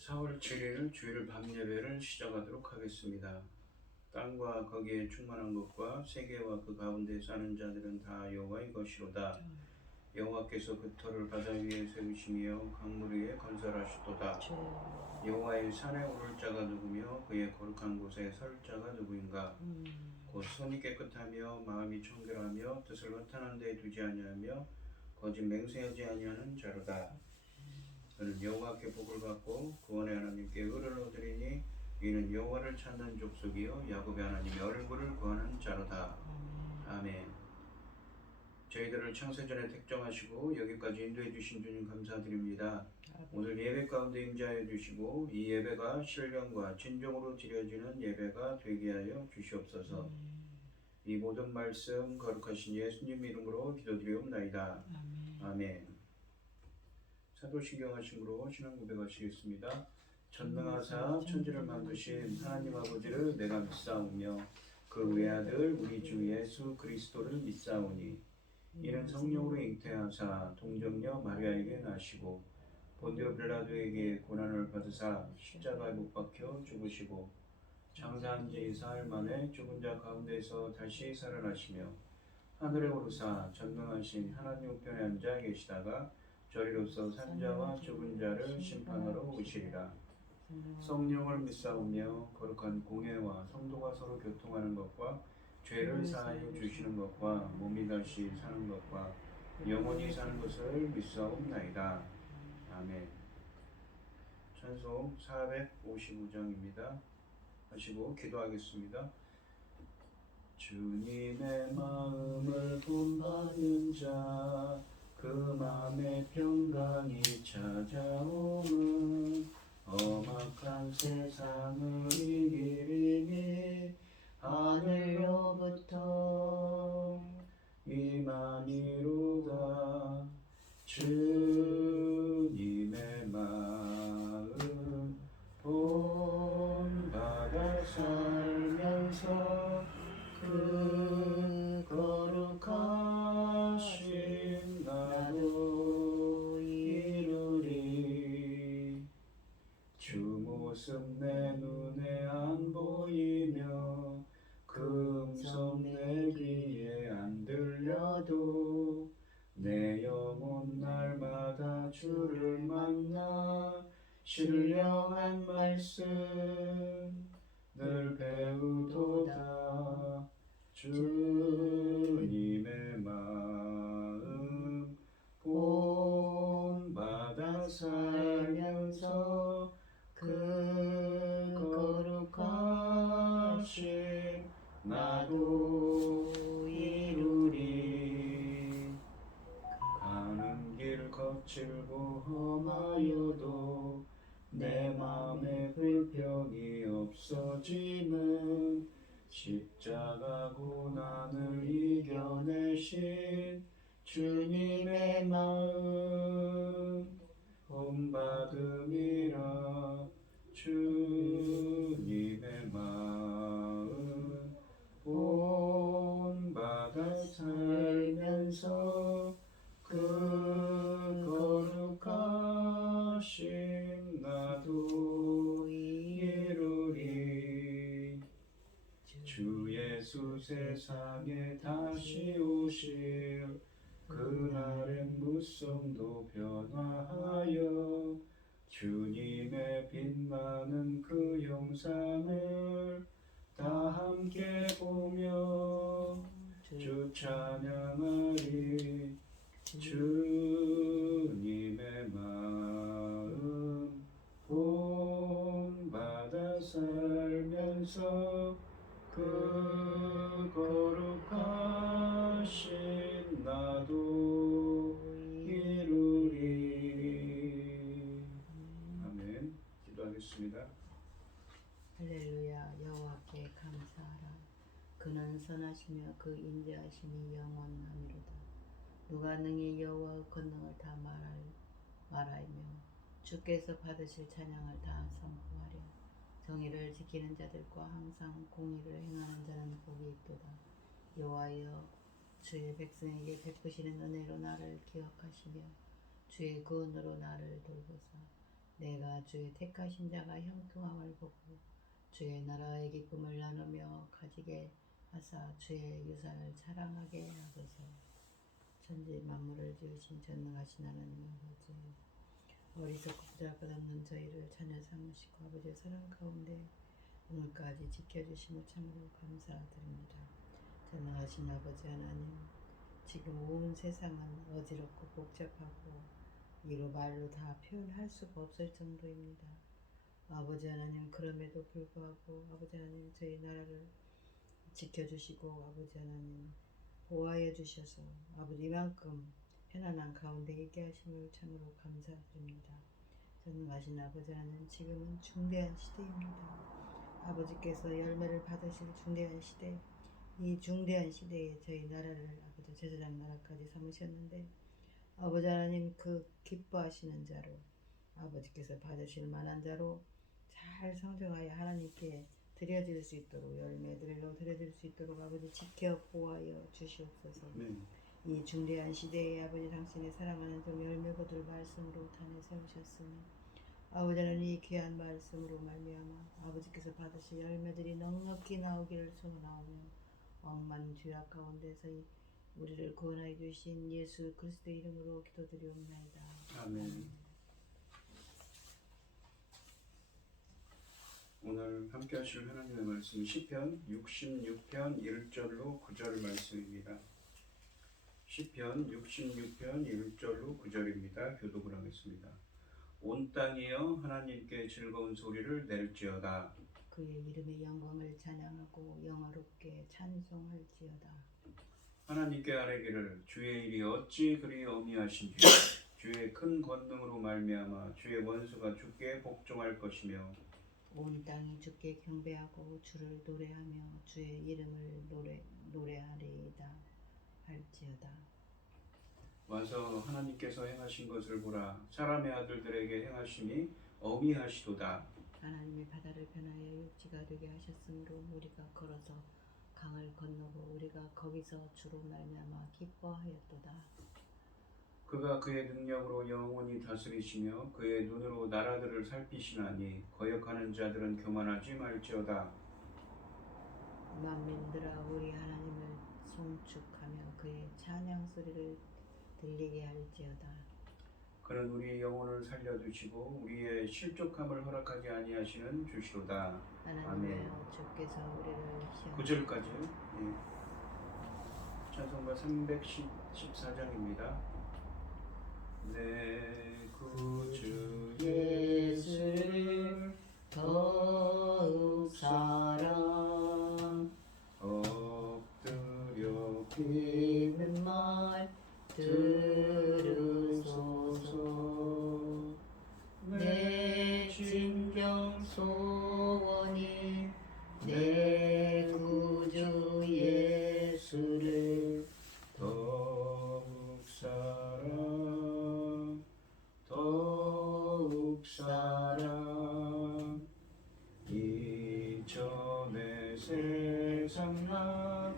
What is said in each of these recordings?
4월 7일 주일 밤 예배를 시작하도록 하겠습니다. 땅과 거기에 충만한 것과 세계와 그 가운데 사는 자들은 다 여호와의 것이로다. 여호와께서 그 터를 바다 위에 세우시며 강물 위에 건설하셨도다. 여호와의 산에 오를 자가 누구며 그의 거룩한 곳에 설 자가 누구인가? 곧 손이 깨끗하며 마음이 청결하며 뜻을 허탄한 데 두지 아니하며 거짓 맹세하지 아니하는 자로다. 그는 여호와께 복을 받고 구원의 하나님께 의를 얻으리니 이는 여호와를 찾는 족속이요 야곱의 하나님의 얼굴을 구하는 자로다. 아멘. 저희들을 창세전에 택정하시고 여기까지 인도해 주신 주님 감사드립니다. 오늘 예배 가운데 임재하여 주시고 이 예배가 신령과 진정으로 드려지는 예배가 되게 하여 주시옵소서. 이 모든 말씀 거룩하신 예수님 이름으로 기도드리옵나이다. 아멘. 사도신경 하심으로 신앙 고백하시겠습니다. 전능하사 천지를 만드신 하나님 아버지를 내가 믿사오며 그 외아들 우리 주 예수 그리스도를 믿사오니 이는 성령으로 잉태하사 동정녀 마리아에게 나시고 본디오 빌라도에게 고난을 받으사 십자가에 못 박혀 죽으시고 장사한 지 사흘 만에 죽은 자 가운데서 다시 살아나시며 하늘에 오르사 전능하신 하나님 우편에 앉아 계시다가 저리로서 산자와 죽은 자를 심판하러 오시리라. 성령을 믿사오며 거룩한 공회와 성도가 서로 교통하는 것과 죄를 사하여 주시는 것과 몸이 다시 사는 것과 영원히 사는 것을 믿사옵나이다. 아멘. 찬송 455장입니다. 하시고 기도하겠습니다. 주님의 마음을 본받는 자 그 마음의 평강이 찾아오는 험악한 세상을 이기리니 하늘로부터 임하니로다. 주님의 마음 본받아 살면서 그 거룩하신 나도 이루리. 주 모습 내 눈에 안 보이며 그 음성 내 귀에 안 들려도 내 영혼 날마다 주를 만나 신령한 말씀 늘 배우도다. 주님의 마음 본받아 살면서 그 거룩하신 나도 이루리. 가는 길 거칠고 험하여도 내 맘에 불평이 없어지는 십자가 고난을 이겨내신 주님의 마음 본받음이라. 주님의 마음 본받아 살면서 그 거룩하신 나도 이루리. 주 예수 세상에 다시 오실 그날엔 무성도 변화하여 주님의 빛나는 그 영상을 다 함께 보며 주 찬양하리. 주님의 마음 본받아 살면서 그 거룩하신 나도 이루리. 아멘. 기도하겠습니다. 할렐루야. 여호와께 감사하라. 그는 선하시며 그 인자하심이 영원하미로다. 누가 능히 여호와의 권능을 다 말하며 주께서 받으실 찬양을 다 선포하랴. 정의를 지키는 자들과 항상 공의를 행하는 자는 복이 있도다. 여호와여, 주의 백성에게 베푸시는 은혜로 나를 기억하시며 주의 구원으로 나를 돌보사 내가 주의 택하신 자가 형통함을 보고 주의 나라의 기쁨을 나누며 가지게 하사 주의 유산을 자랑하게 하소서. 천지 만물을 지으신 전능하신 하나님 아버지, 어리석고 부잘것없는 저희를 자녀 삼으시고 아버지의 사랑 가운데 오늘까지 지켜주심을 참으로 감사드립니다. 전능하신 아버지 하나님, 지금 온 세상은 어지럽고 복잡하고 이로 말로 다 표현할 수가 없을 정도입니다. 아버지 하나님, 그럼에도 불구하고 아버지 하나님 저희 나라를 지켜주시고 아버지 하나님 보호하여 주셔서 아버지 이만큼 편안한 가운데 있게 하심을 참으로 감사드립니다. 전능하신 아버지 하나님, 지금은 중대한 시대입니다. 아버지께서 열매를 받으실 중대한 시대, 이 중대한 시대에 저희 나라를 아버지 제사장 나라까지 삼으셨는데 아버지 하나님, 그 기뻐하시는 자로 아버지께서 받으실 만한 자로 잘 성정하여 하나님께 드려질 수 있도록 열매들로 드려질 수 있도록 아버지 지켜 보호하여 주시옵소서. 이 중대한 시대에 아버지 당신의 사랑하는 종 열매거들 말씀으로 단에 세우셨으니 아버지 하나님, 이 귀한 말씀으로 말미암아 아버지께서 받으실 열매들이 넉넉히 나오기를 소원하오며 억만 죄악 가운데서 우리를 구원하여 주신 예수 그리스도의 이름으로 기도드리옵나이다. 아멘. 오늘 함께 하실 하나님의 말씀 시편 66편 1절로 9절 말씀입니다. 시편 66편 1절로 9절입니다. 교독을 하겠습니다. 온 땅이여 하나님께 즐거운 소리를 낼지어다. 그의 이름의 영광을 찬양하고 영화롭게 찬송할지어다. 하나님께 아뢰기를 주의 일이 어찌 그리 어미하신지 주의 큰 권능으로 말미암아 주의 원수가 주께 복종할 것이며 온 땅이 주께 경배하고 주를 노래하며 주의 이름을 노래하리이다 할지어다. 와서 하나님께서 행하신 것을 보라. 사람의 아들들에게 행하심이 어미하시도다. 하나님의 바다를 변하여 육지가 되게 하셨으므로 우리가 걸어서 강을 건너고 우리가 거기서 주로 말미암아 기뻐하였도다. 그가 그의 능력으로 영원히 다스리시며 그의 눈으로 나라들을 살피시나니 거역하는 자들은 교만하지 말지어다. 만민들아 우리 하나님을 송축하며 그의 찬양 소리를 들리게 할지어다. 그는 우리의 영혼을 살려두시고 우리의 실족함을 허락하지 아니하시는 주시로다. 하나님이여 주께서 우리를 시험 9절까지. 찬송가 314장입니다. 내 구주 예수를 더욱 사랑 엎드려 비는 말 들으소서. 내 진정 소원이 내 구주 예수를 더욱 사랑 더욱 사랑 이전에 세상 나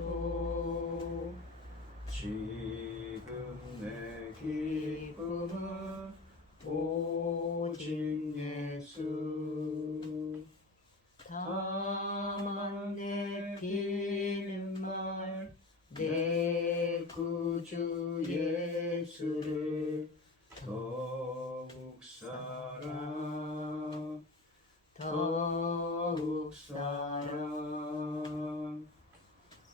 기뻤어도 지금 내 기쁨은 오직 예수. 다만 내 비는 말 내 구주 예수를 더욱 사랑 더욱 사랑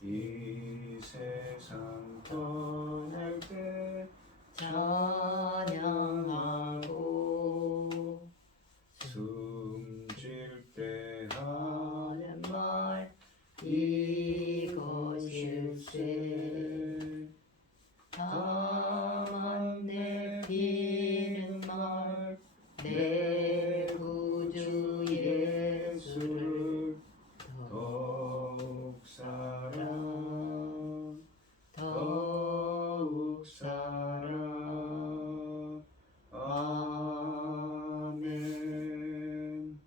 이 세상 떠날 때 찬양하고 숨질 때 하는 말 이것일세. 다만 내 비는 말 내 구주 예수를 더욱 사랑 더욱 사랑. 아멘.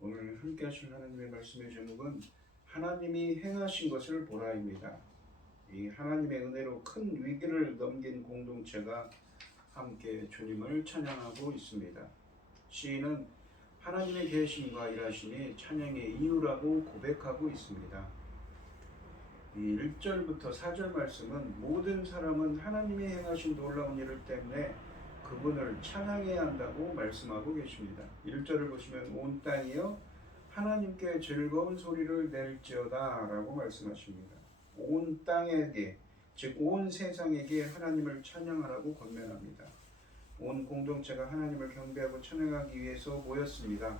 오늘 함께 하실 하나님의 말씀의 제목은 하나님이 행하신 것을 보라입니다. 이 하나님의 은혜로 큰 위기를 넘긴 공동체가 함께 주님을 찬양하고 있습니다. 시인은 하나님의 계심과 일하심이 찬양의 이유라고 고백하고 있습니다. 이 1절부터 4절 말씀은 모든 사람은 하나님이 행하신 놀라운 일을 때문에 그분을 찬양해야 한다고 말씀하고 계십니다. 1절을 보시면 온 땅이여 하나님께 즐거운 소리를 낼지어다 라고 말씀하십니다. 온 땅에게, 즉 온 세상에게 하나님을 찬양하라고 권면합니다. 온 공동체가 하나님을 경배하고 찬양하기 위해서 모였습니다.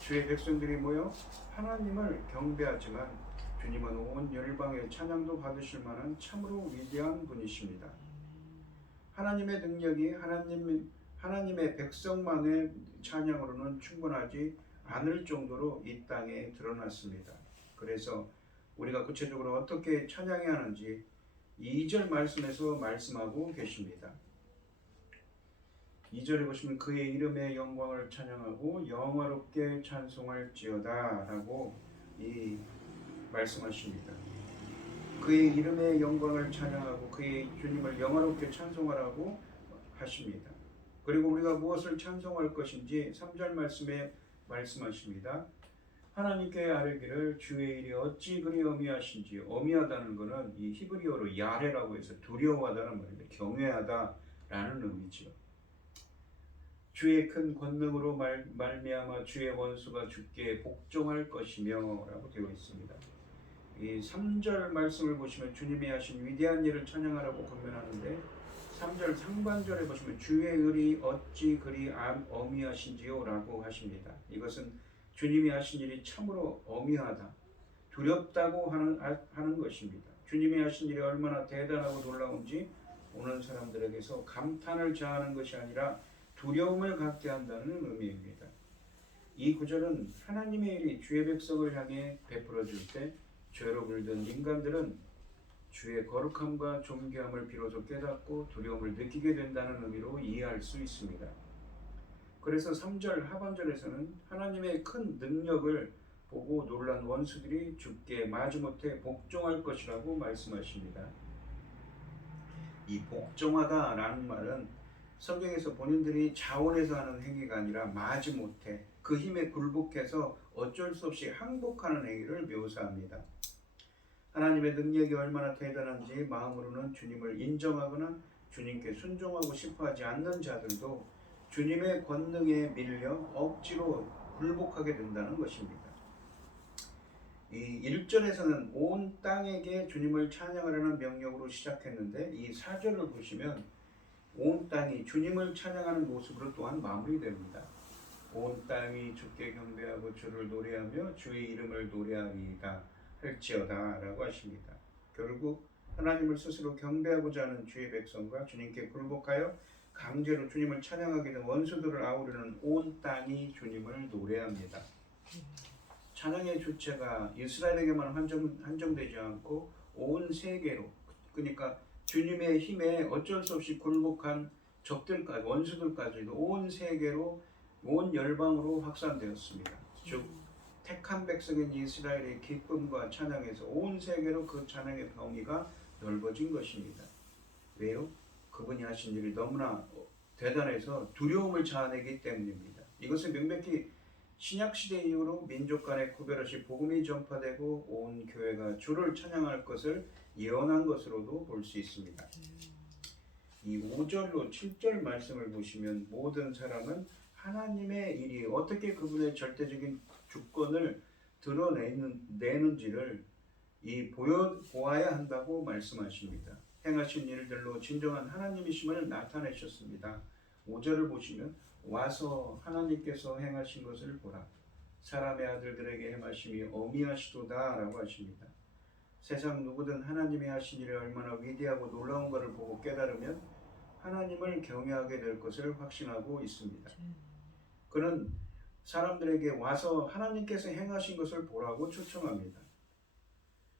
주의 백성들이 모여 하나님을 경배하지만 주님은 온 열방의 찬양도 받으실 만한 참으로 위대한 분이십니다. 하나님의 능력이 하나님의 백성만의 찬양으로는 충분하지 않을 정도로 이 땅에 드러났습니다. 그래서 우리가 구체적으로 어떻게 찬양해야 하는지 2절 말씀에서 말씀하고 계십니다. 2절에 보시면 그의 이름의 영광을 찬양하고 영화롭게 찬송할지어다 라고 말씀하십니다. 그의 이름의 영광을 찬양하고 그의 주님을 영화롭게 찬송하라고 하십니다. 그리고 우리가 무엇을 찬송할 것인지 3절 말씀에 말씀하십니다. 하나님께 아뢰기를 주의 일이 어찌 그리 어미하신지. 어미하다는 것은 이 히브리어로 야레라고 해서 두려워하다는 말입니다. 경외하다라는 의미죠. 주의 큰 권능으로 말미암아 주의 원수가 주께 복종할 것이며 라고 되어 있습니다. 이 3절 말씀을 보시면 주님이 하신 위대한 일을 찬양하라고 권면하는데 3절 상반절에 보시면 주의 의리 어찌 그리 어미하신지요 라고 하십니다. 이것은 주님이 하신 일이 참으로 어미하다, 두렵다고 하는 것입니다. 주님이 하신 일이 얼마나 대단하고 놀라운지 오는 사람들에게서 감탄을 자아하는 것이 아니라 두려움을 갖게 한다는 의미입니다. 이 구절은 하나님의 일이 주의 백성을 향해 베풀어질 때 죄로 물든 인간들은 주의 거룩함과 존귀함을 비로소 깨닫고 두려움을 느끼게 된다는 의미로 이해할 수 있습니다. 그래서 3절 하반절에서는 하나님의 큰 능력을 보고 놀란 원수들이 주께 마지못해 복종할 것이라고 말씀하십니다. 이 복종하다라는 말은 성경에서 본인들이 자원해서 하는 행위가 아니라 마지못해 그 힘에 굴복해서 어쩔 수 없이 항복하는 행위를 묘사합니다. 하나님의 능력이 얼마나 대단한지 마음으로는 주님을 인정하거나 주님께 순종하고 싶어하지 않는 자들도 주님의 권능에 밀려 억지로 굴복하게 된다는 것입니다. 이 1절에서는 온 땅에게 주님을 찬양하라는 명령으로 시작했는데 이 4절을 보시면 온 땅이 주님을 찬양하는 모습으로 또한 마무리됩니다. 온 땅이 주께 경배하고 주를 노래하며 주의 이름을 노래하리이다 할지어다 라고 하십니다. 결국 하나님을 스스로 경배하고자 하는 주의 백성과 주님께 굴복하여 강제로 주님을 찬양하게 된 원수들을 아우르는 온 땅이 주님을 노래합니다. 찬양의 주체가 이스라엘에게만 한정되지 않고 온 세계로, 그러니까 주님의 힘에 어쩔 수 없이 굴복한 적들까지, 원수들까지도 온 세계로, 온 열방으로 확산되었습니다. 즉 택한 백성인 이스라엘의 기쁨과 찬양에서 온 세계로 그 찬양의 범위가 넓어진 것입니다. 왜요? 그분이 하신 일이 너무나 대단해서 두려움을 자아내기 때문입니다. 이것은 명백히 신약시대 이후로 민족 간의 구별 없이 복음이 전파되고 온 교회가 주를 찬양할 것을 예언한 것으로도 볼 수 있습니다. 이 5절로 7절 말씀을 보시면 모든 사람은 하나님의 일이 어떻게 그분의 절대적인 주권을 드러내는지를 보아야 한다고 말씀하십니다. 행하신 일들로 진정한 하나님이심을 나타내셨습니다. 5절을 보시면 와서 하나님께서 행하신 것을 보라. 사람의 아들들에게 행하심이 어미하시도다 라고 하십니다. 세상 누구든 하나님이 하신 일이 얼마나 위대하고 놀라운 것을 보고 깨달으면 하나님을 경외하게 될 것을 확신하고 있습니다. 그는 사람들에게 와서 하나님께서 행하신 것을 보라고 초청합니다.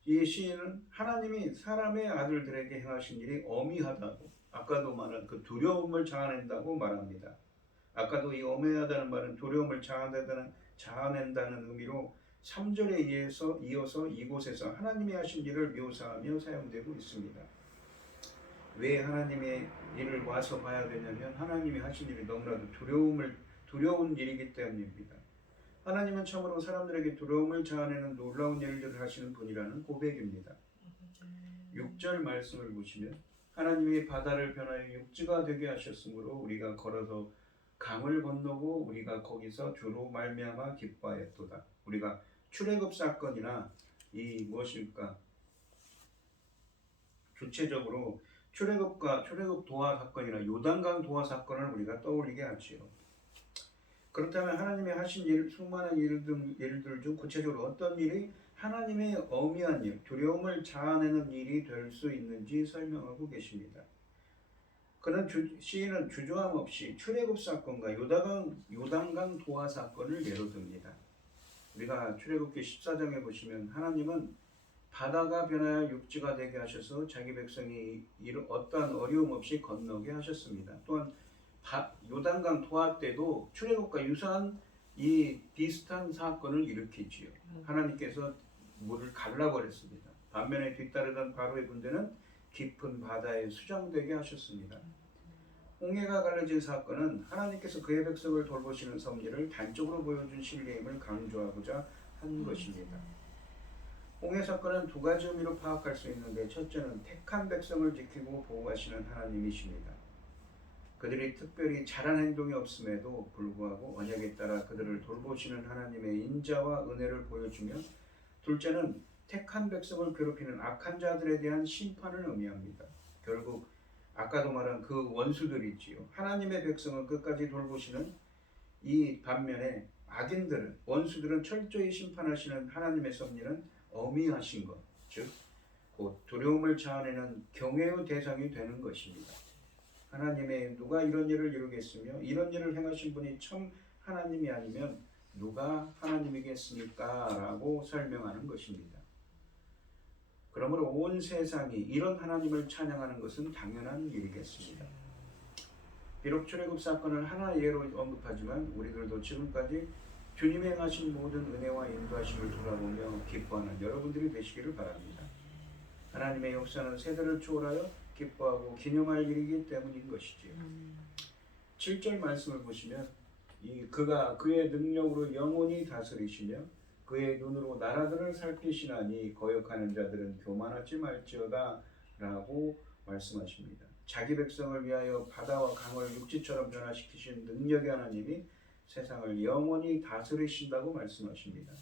이 시인은 하나님이 사람의 아들들에게 행하신 일이 어미하다고, 아까도 말한 그 두려움을 자아낸다고 말합니다. 아까도 이 어미하다는 말은 두려움을 자아낸다는 의미로 3절에 이어서 이곳에서 하나님이 하신 일을 묘사하며 사용되고 있습니다. 왜 하나님의 일을 와서 봐야 되냐면 하나님이 하신 일이 너무나도 두려운 일이기 때문입니다. 하나님은 참으로 사람들에게 두려움을 자아내는 놀라운 일들을 하시는 분이라는 고백입니다. 6절 말씀을 보시면 하나님이 바다를 변하여 육지가 되게 하셨으므로 우리가 걸어서 강을 건너고 우리가 거기서 주로 말미암아 기뻐하였도다. 우리가 출애굽 사건이나 이 무엇일까? 구체적으로 출애굽 도하 사건이나 요단강 도하 사건을 우리가 떠올리게 하지요. 그렇다면 하나님이 하신 수많은 일들 중 구체적으로 어떤 일이 하나님의 어미한 일, 두려움을 자아내는 일이 될 수 있는지 설명하고 계십니다. 그는 시인은 주저함 없이 출애굽 사건과 요단강 도하 사건을 예로 듭니다. 우리가 출애굽기 14장에 보시면 하나님은 바다가 변하여 육지가 되게 하셔서 자기 백성이 어떠한 어려움 없이 건너게 하셨습니다. 또한 요단강 도하 때도 출애굽과 유사한 이 비슷한 사건을 일으키지요. 하나님께서 물을 갈라버렸습니다. 반면에 뒤따르던 바로의 군대는 깊은 바다에 수장되게 하셨습니다. 홍해가 갈라진 사건은 하나님께서 그의 백성을 돌보시는 섭리를 단적으로 보여준 신뢰임을 강조하고자 한 것입니다. 홍해 사건은 두 가지 의미로 파악할 수 있는데 첫째는 택한 백성을 지키고 보호하시는 하나님이십니다. 그들이 특별히 잘한 행동이 없음에도 불구하고 언약에 따라 그들을 돌보시는 하나님의 인자와 은혜를 보여주며 둘째는 택한 백성을 괴롭히는 악한 자들에 대한 심판을 의미합니다. 결국 아까도 말한 그 원수들이지요. 하나님의 백성은 끝까지 돌보시는 이 반면에 악인들은 원수들은 철저히 심판하시는 하나님의 섭리는 어미하신 것, 즉 곧 두려움을 자아내는 경외의 대상이 되는 것입니다. 하나님의 누가 이런 일을 이루겠으며 이런 일을 행하신 분이 참 하나님이 아니면 누가 하나님이겠습니까? 라고 설명하는 것입니다. 그러므로 온 세상이 이런 하나님을 찬양하는 것은 당연한 일이겠습니다. 비록 출애굽 사건을 하나 예로 언급하지만 우리들도 지금까지 주님이 행하신 모든 은혜와 인도하심을 돌아보며 기뻐하는 여러분들이 되시기를 바랍니다. 하나님의 역사는 세대를 초월하여 기뻐하고 기념할 일이기 때문인 것이지요. 7절 말씀을 보시면 그가 그의 능력으로 영원히 다스리시며 그의 눈으로 나라들을 살피시나니 거역하는 자들은 교만하지 말지어다 라고 말씀하십니다. 자기 백성을 위하여 바다와 강을 육지처럼 변화시키신 능력의 하나님이 세상을 영원히 다스리신다고 말씀하십니다.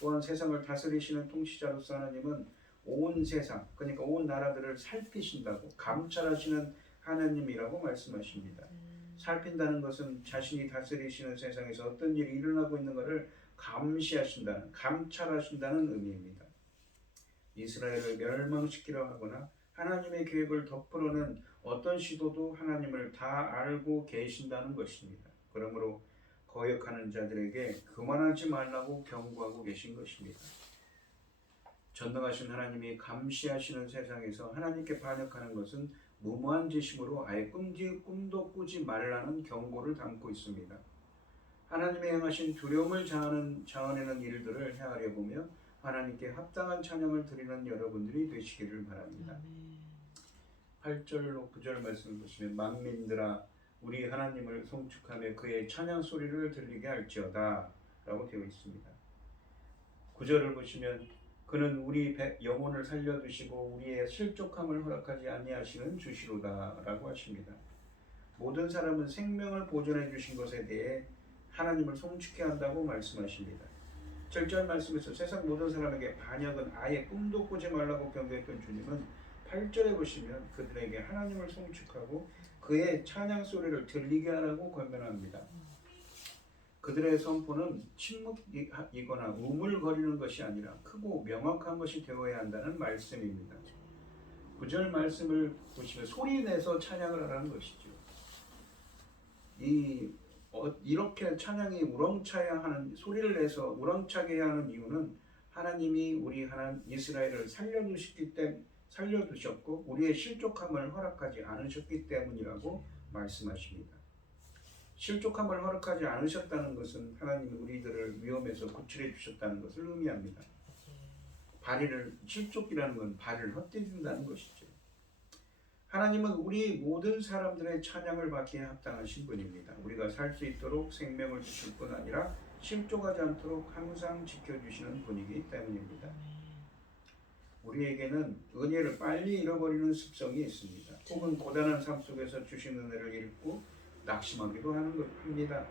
또한 세상을 다스리시는 통치자로서 하나님은 온 세상, 그러니까 온 나라들을 살피신다고 감찰하시는 하나님이라고 말씀하십니다. 살핀다는 것은 자신이 다스리시는 세상에서 어떤 일이 일어나고 있는가를 감찰하신다는 의미입니다. 이스라엘을 멸망시키려 하거나 하나님의 계획을 덮으려는 어떤 시도도 하나님을 다 알고 계신다는 것입니다. 그러므로 거역하는 자들에게 그만하지 말라고 경고하고 계신 것입니다. 전능하신 하나님이 감시하시는 세상에서 하나님께 반역하는 것은 무모한 짓이므로 아예 꿈도 꾸지 말라는 경고를 담고 있습니다. 하나님의 행하신 두려움을 자아내는 일들을 헤아려 보며 하나님께 합당한 찬양을 드리는 여러분들이 되시기를 바랍니다. 8절, 9절 말씀을 보시면 만민들아 우리 하나님을 송축하며 그의 찬양 소리를 들리게 할지어다 라고 되어 있습니다. 9절을 보시면 그는 우리 영혼을 살려두시고 우리의 실족함을 허락하지 아니하시는 주시로다 라고 하십니다. 모든 사람은 생명을 보존해 주신 것에 대해 하나님을 송축해야 한다고 말씀하십니다. 7절 말씀에서 세상 모든 사람에게 반역은 아예 꿈도 꾸지 말라고 경고했던 주님은 8절에 보시면 그들에게 하나님을 송축하고 그의 찬양 소리를 들리게 하라고 권면합니다. 그들의 선포는 침묵이거나 우물거리는 것이 아니라 크고 명확한 것이 되어야 한다는 말씀입니다. 9절 말씀을 보시면 소리내서 찬양을 하라는 것이죠. 이렇게 찬양이 소리를 내서 우렁차게 해야 하는 이유는 하나님이 우리 이스라엘을 살려두셨고 우리의 실족함을 허락하지 않으셨기 때문이라고 말씀하십니다. 실족함을 허락하지 않으셨다는 것은 하나님이 우리들을 위험에서 구출해 주셨다는 것을 의미합니다. 발의를 실족이라는 건 발을 헛디딘다는 것이죠. 하나님은 우리 모든 사람들의 찬양을 받기에 합당하신 분입니다. 우리가 살 수 있도록 생명을 주실 뿐 아니라 실족하지 않도록 항상 지켜주시는 분이기 때문입니다. 우리에게는 은혜를 빨리 잃어버리는 습성이 있습니다. 혹은 고단한 삶 속에서 주신 은혜를 잃고 낙심하기도 합니다.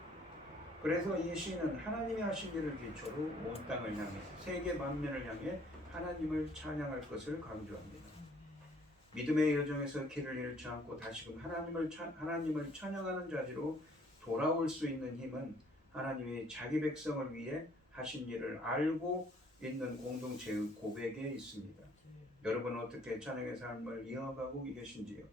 그래서 이 시인은 하나님이 하신 일을 기초로 온 땅을 향해 세계 만면을 향해 하나님을 찬양할 것을 강조합니다. 믿음의 여정에서 길을 잃지 않고 다시금 하나님을 찬양하는 자리로 돌아올 수 있는 힘은 하나님이 자기 백성을 위해 하신 일을 알고 있는 공동체의 고백에 있습니다. 여러분은 어떻게 찬양의 삶을 이어가고 계신지요?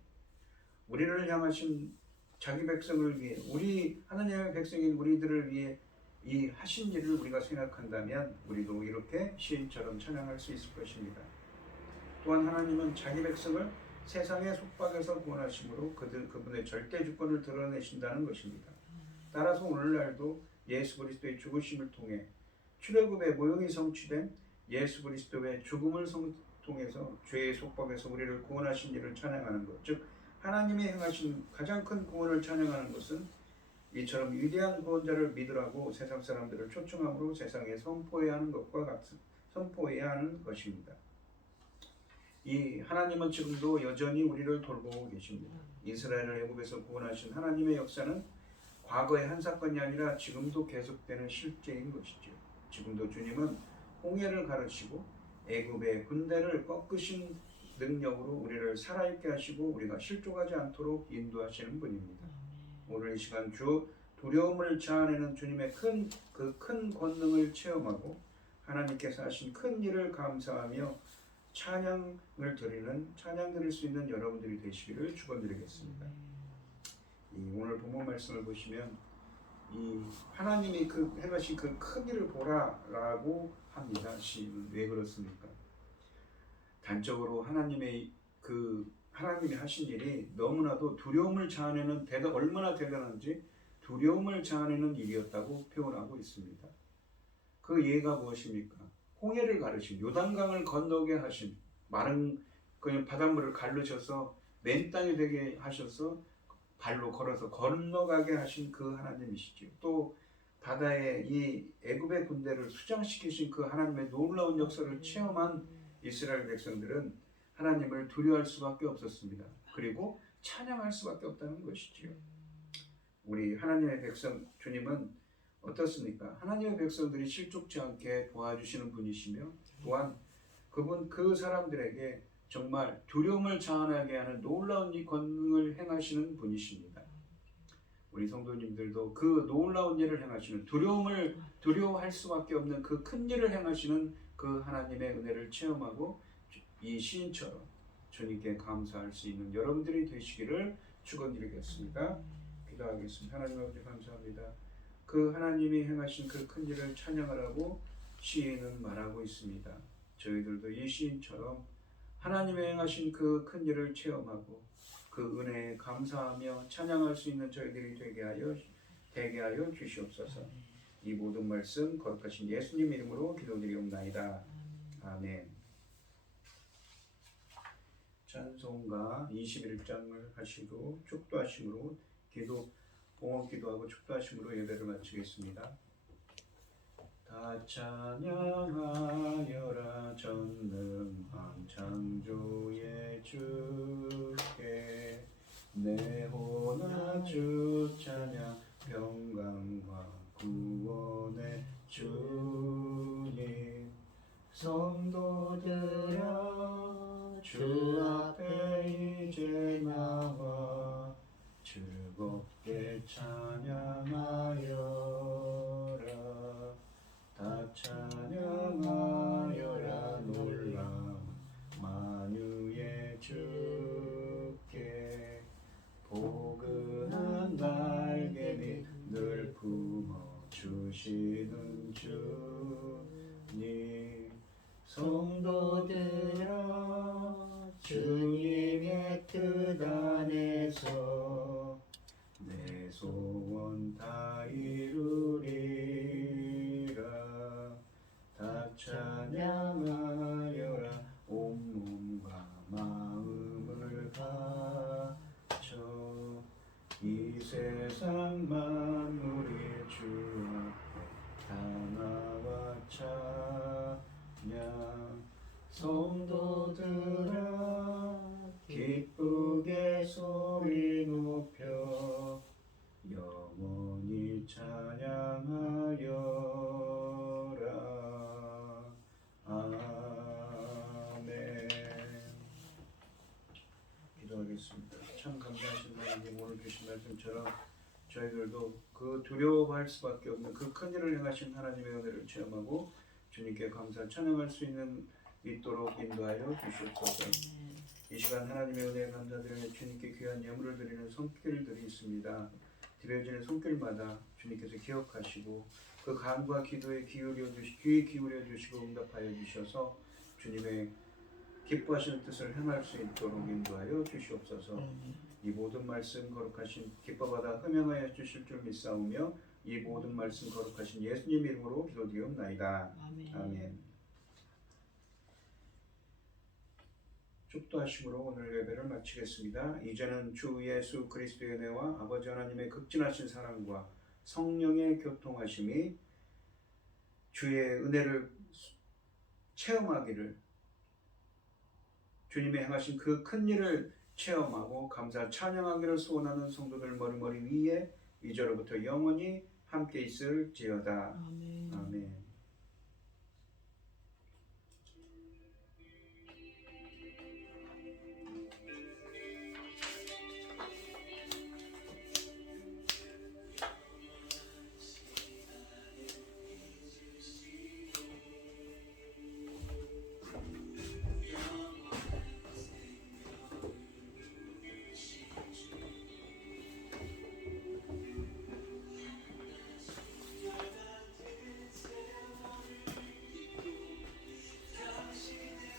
우리를 향하신 자기 백성을 위해, 우리 하나님의 백성인 우리들을 위해 이 하신 일을 우리가 생각한다면 우리도 이렇게 시인처럼 찬양할 수 있을 것입니다. 또한 하나님은 자기 백성을 세상의 속박에서 구원하심으로 그분의 절대 주권을 드러내신다는 것입니다. 따라서 오늘날도 예수 그리스도의 죽으심을 통해 출애굽의 모형이 성취된 예수 그리스도의 죽음을 통해서 죄의 속박에서 우리를 구원하신 일을 찬양하는 것, 즉 하나님이 행하신 가장 큰 구원을 찬양하는 것은 이처럼 위대한 구원자를 믿으라고 세상 사람들을 초청함으로 세상에 선포해야 하는 것입니다. 이 하나님은 지금도 여전히 우리를 돌보고 계십니다. 이스라엘을 애굽에서 구원하신 하나님의 역사는 과거의 한 사건이 아니라 지금도 계속되는 실제인 것이죠. 지금도 주님은 홍해를 가르치고 애굽의 군대를 꺾으신 능력으로 우리를 살아있게 하시고 우리가 실족하지 않도록 인도하시는 분입니다. 오늘 이 시간 두려움을 자아내는 주님의 큰 권능을 체험하고 하나님께서 하신 큰 일을 감사하며 찬양 드릴 수 있는 여러분들이 되시기를 축원드리겠습니다. 오늘 본문 말씀을 보시면 이 하나님이 행하신 그 큰 일을 보라라고 합니다. 시인은 왜 그렇습니까? 단적으로 하나님이 하신 일이 너무나도 두려움을 자아내는 얼마나 대단한지 두려움을 자아내는 일이었다고 표현하고 있습니다. 그 예가 무엇입니까? 홍해를 가르신, 요단강을 건너게 하신, 마른 그냥 바닷물을 가르셔서 맨 땅이 되게 하셔서 발로 걸어서 건너가게 하신 그 하나님이시죠. 또 바다에 이 애굽의 군대를 수장시키신 그 하나님의 놀라운 역사를 체험한 이스라엘 백성들은 하나님을 두려워할 수밖에 없었습니다. 그리고 찬양할 수밖에 없다는 것이지요. 우리 하나님의 백성 주님은 어떻습니까? 하나님의 백성들이 실족지 않게 도와주시는 분이시며 또한 그 사람들에게 정말 두려움을 자아나게 하는 놀라운 이 권능을 행하시는 분이십니다. 우리 성도님들도 그 놀라운 일을 행하시는 두려워할 수밖에 없는 그 큰 일을 행하시는 그 하나님의 은혜를 체험하고 이 시인처럼 주님께 감사할 수 있는 여러분들이 되시기를 축원드리겠습니다. 기도하겠습니다. 하나님 아버지 감사합니다. 그 하나님이 행하신 그 큰 일을 찬양하라고 시인은 말하고 있습니다. 저희들도 이 시인처럼 하나님의 행하신 그 큰 일을 체험하고 그 은혜에 감사하며 찬양할 수 있는 저희들이 되게 하여 주시옵소서. 이 모든 말씀 거룩하신 예수님 이름으로 기도드리옵나이다. 아멘. 찬송가 21장을 하시고 축도하심으로 봉헌 기도하고 축도하심으로 예배를 마치겠습니다. 다 찬양하여라 전능한 창조의 주께 내 혼아 주 찬양 평강과 구원의 주님 성도들아 주 앞에 이제 나와 즐겁게 찬양하여라 다 찬양하여라 놀라운 만유의 주께 포근한 날개 늘 품어주시는 주님 성도들아 모두라 기쁘게 소리 높여 영원히 찬양하여라. 아멘. 기도하겠습니다. 참 감사하신 하나님, 오늘 주신 말씀처럼 저희들도 그 두려워할 수밖에 없는 그 큰 일을 행하신 하나님의 은혜를 체험하고 주님께 감사 찬양할 수 있는 있도록 인도하여 주시옵소서. 이 시간 하나님의 은혜에 감사드리며 주님께 귀한 예물을 드리는 손길들이 있습니다. 드려지는 손길마다 주님께서 기억하시고 그 간과 기도에 귀 기울여 주시고 응답하여 주셔서 주님의 기뻐하시는 뜻을 행할 수 있도록 인도하여 주시옵소서. 이 모든 말씀 거룩하신 기뻐받아 흠양하여 주실 줄 믿사오며 이 모든 말씀 거룩하신 예수님 이름으로 기도드리옵나이다. 아멘. 축도하심으로 오늘 예배를 마치겠습니다. 이제는 주 예수 그리스도의 은혜와 아버지 하나님의 극진하신 사랑과 성령의 교통하심이 주의 은혜를 체험하기를, 주님의 행하신 그 큰 일을 체험하고 감사 찬양하기를 소원하는 성도들 머리머리 위에 이제로부터 영원히 함께 있을지어다. 아멘.